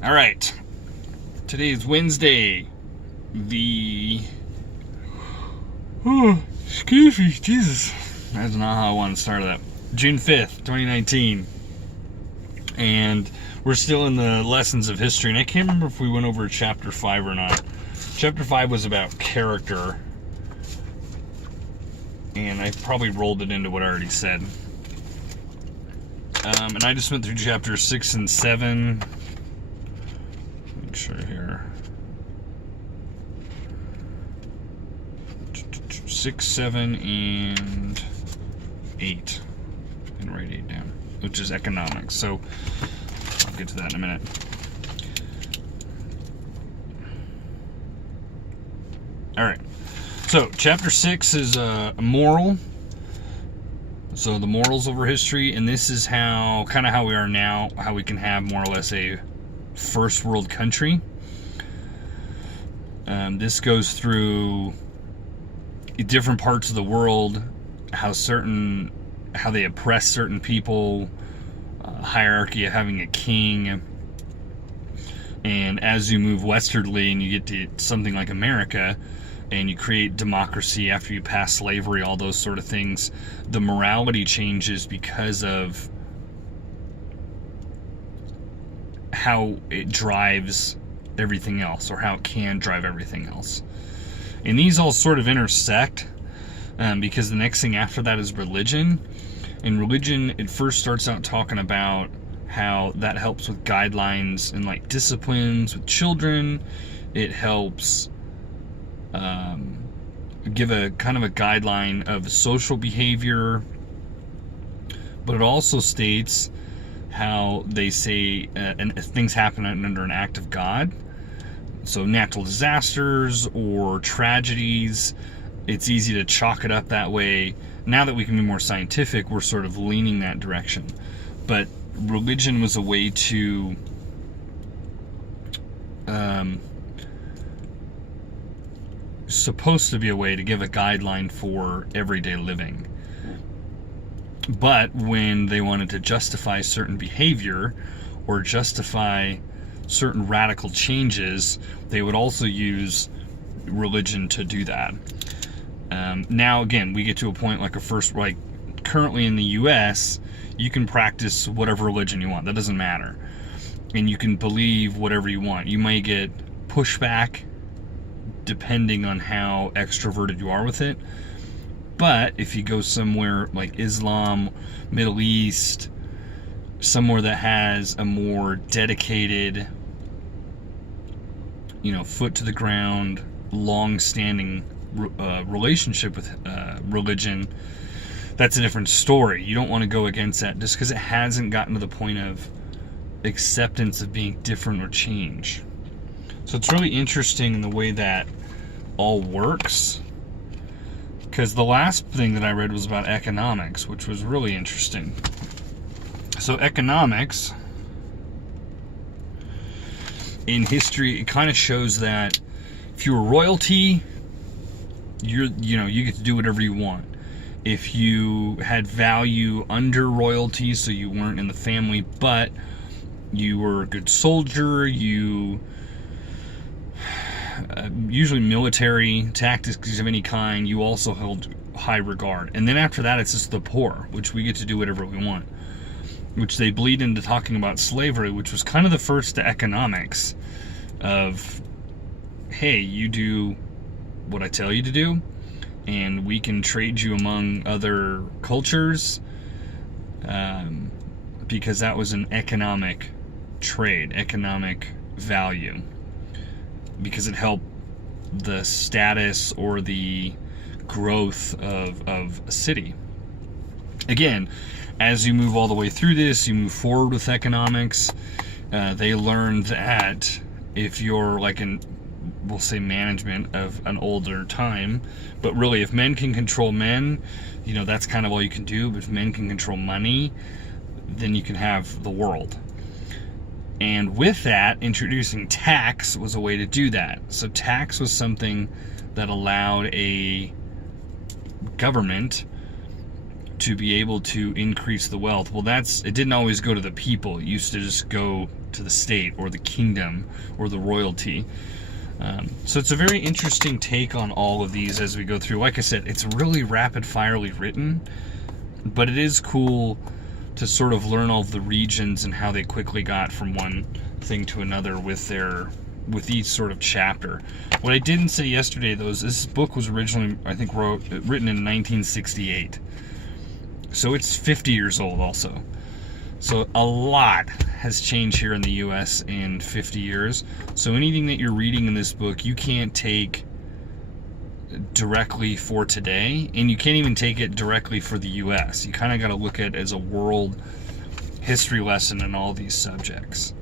All right. Today is Wednesday. Excuse me, Jesus. That's not how I want to start that. June 5th, 2019. And we're still in the lessons of history. And I can't remember if we went over chapter 5 or not. Chapter 5 was about character. And I probably rolled it into what I already said. And I just went through chapters 6 and 7. Make sure here. 6, 7, and 8. And write 8 down, which is economics. So I'll get to that in a minute. All right. So chapter 6 is a moral. So the morals over history, and this is how we are now, how we can have more or less a first world country. This goes through different parts of the world, how they oppress certain people, hierarchy of having a king, and as you move westwardly and you get to something like America, and you create democracy after you pass slavery, all those sort of things, the morality changes because of how it drives everything else, or how it can drive everything else. And these all sort of intersect, because the next thing after that is religion. And religion, it first starts out talking about how that helps with guidelines and like disciplines with children. It helps give a kind of a guideline of social behavior, but it also states how they say and things happen under an act of God. So natural disasters or tragedies, it's easy to chalk it up that way. Now that we can be more scientific, we're sort of leaning that direction. But religion was a way to supposed to be a way to give a guideline for everyday living. But when they wanted to justify certain behavior or justify certain radical changes, they would also use religion to do that. Now again, we get to a point like currently in the US, you can practice whatever religion you want. That doesn't matter. And you can believe whatever you want. You may get pushback depending on how extroverted you are with it. But if you go somewhere like Islam, Middle East, somewhere that has a more dedicated, foot to the ground, long-standing relationship with religion, that's a different story. You don't want to go against that just because it hasn't gotten to the point of acceptance of being different or change. So it's really interesting in the way that all works, because the last thing that I read was about economics, which was really interesting. So economics in history, it kind of shows that if you were royalty, you get to do whatever you want. If you had value under royalty, so you weren't in the family, but you were a good soldier, usually military tactics of any kind, you also held high regard. And then after that, it's just the poor, which we get to do whatever we want, which they bleed into talking about slavery, which was kind of the first to economics of, hey, you do what I tell you to do, and we can trade you among other cultures, because that was an economic trade, economic value, because it helped the status or the growth of a city. Again, as you move all the way through this, you move forward with economics. They learned that if you're like we'll say management of an older time, but really if men can control men, that's kind of all you can do. But if men can control money, then you can have the world. And with that, introducing tax was a way to do that. So tax was something that allowed a government to be able to increase the wealth. Well, it didn't always go to the people. It used to just go to the state or the kingdom or the royalty. So it's a very interesting take on all of these as we go through. Like I said, it's really rapid-firely written, but it is cool to sort of learn all of the regions and how they quickly got from one thing to another with each sort of chapter. What I didn't say yesterday, though, is this book was originally, I think, written in 1968. So it's 50 years old also. So a lot has changed here in the U.S. in 50 years. So anything that you're reading in this book, you can't take directly for today, and you can't even take it directly for the U.S. You kind of got to look at it as a world history lesson in all these subjects.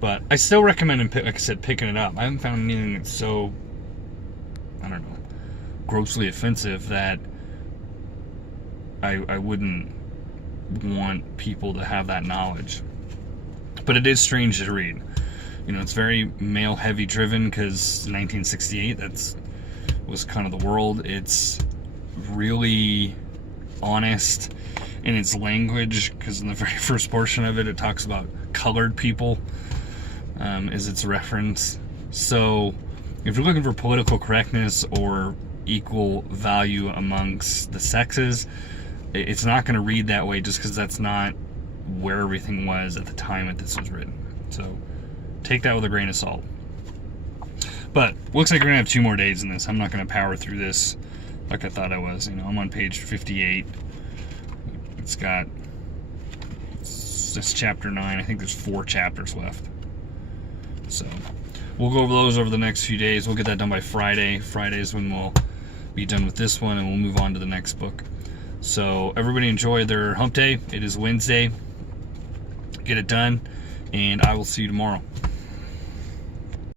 But I still recommend, like I said, picking it up. I haven't found anything that's so, I don't know, grossly offensive that I wouldn't want people to have that knowledge. But it is strange to read. You know, it's very male heavy driven because 1968, was kind of the world. It's really honest in its language, because in the very first portion of it, it talks about colored people as its reference. So if you're looking for political correctness or equal value amongst the sexes, it's not going to read that way, just because that's not where everything was at the time that this was written. So take that with a grain of salt. But looks like we're going to have 2 more days in this. I'm not going to power through this like I thought I was. You know, I'm on page 58. It's chapter 9. I think there's 4 chapters left. So we'll go over those over the next few days. We'll get that done by Friday. Friday is when we'll be done with this one, and we'll move on to the next book. So everybody enjoy their hump day. It is Wednesday. Get it done, and I will see you tomorrow.